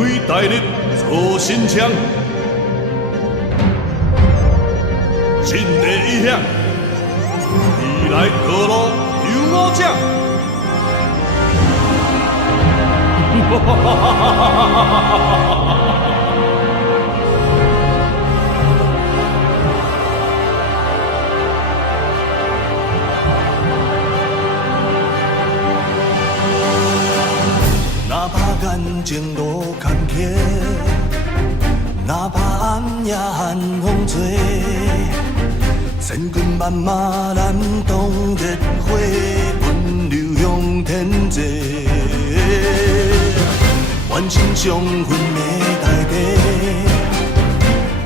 开大日做新枪，进地一向，未来各路有我将。哪怕眼前路坎坷，哪怕暗夜寒风吹，千军万马燃动烈火，奔流向天际。完成上分的大地，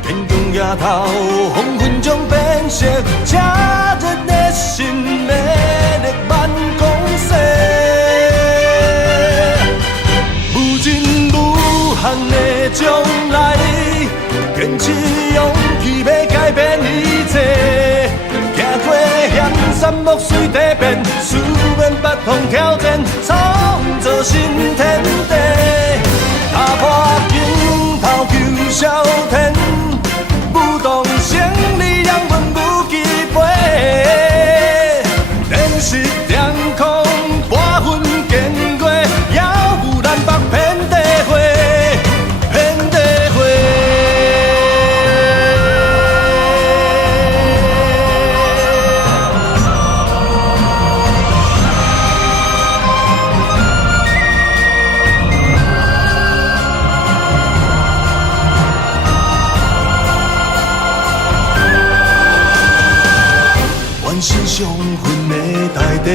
坚强野头，风云将变色，炽热的心要力挽狂势。无尽无限的将来，坚持勇气要改变一切。行过险山木水地变，思念不同挑战，创造新天地。打破镜头求笑天，舞动胜利让阮无惧飞。电视亮空，半分见过，遥有南北遍地花，遍地花。完成上分的大地，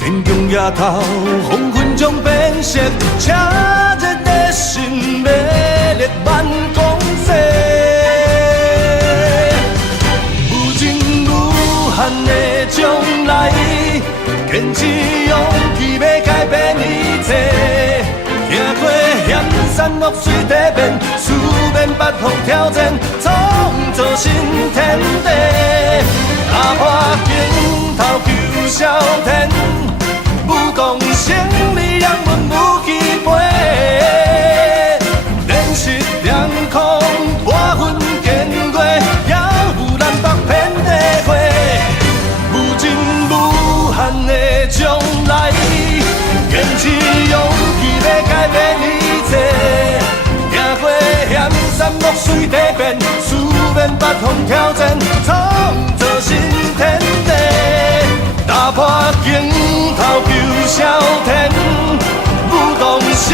坚强野头，风云将变色，炽热的心要力挽狂势。无尽无限的将来，坚持勇气要改变一切。行过险山恶水地变，思念不同挑战，创造新天地。打破镜头求笑天，舞动胜利让阮无惧飞。电视亮空，半分见过，遥有南北遍地花。无尽无限的将来，坚持勇气要改变一切。行过险山恶水地变，思念不同挑战，创造新天地。打破镜头求笑天，舞动胜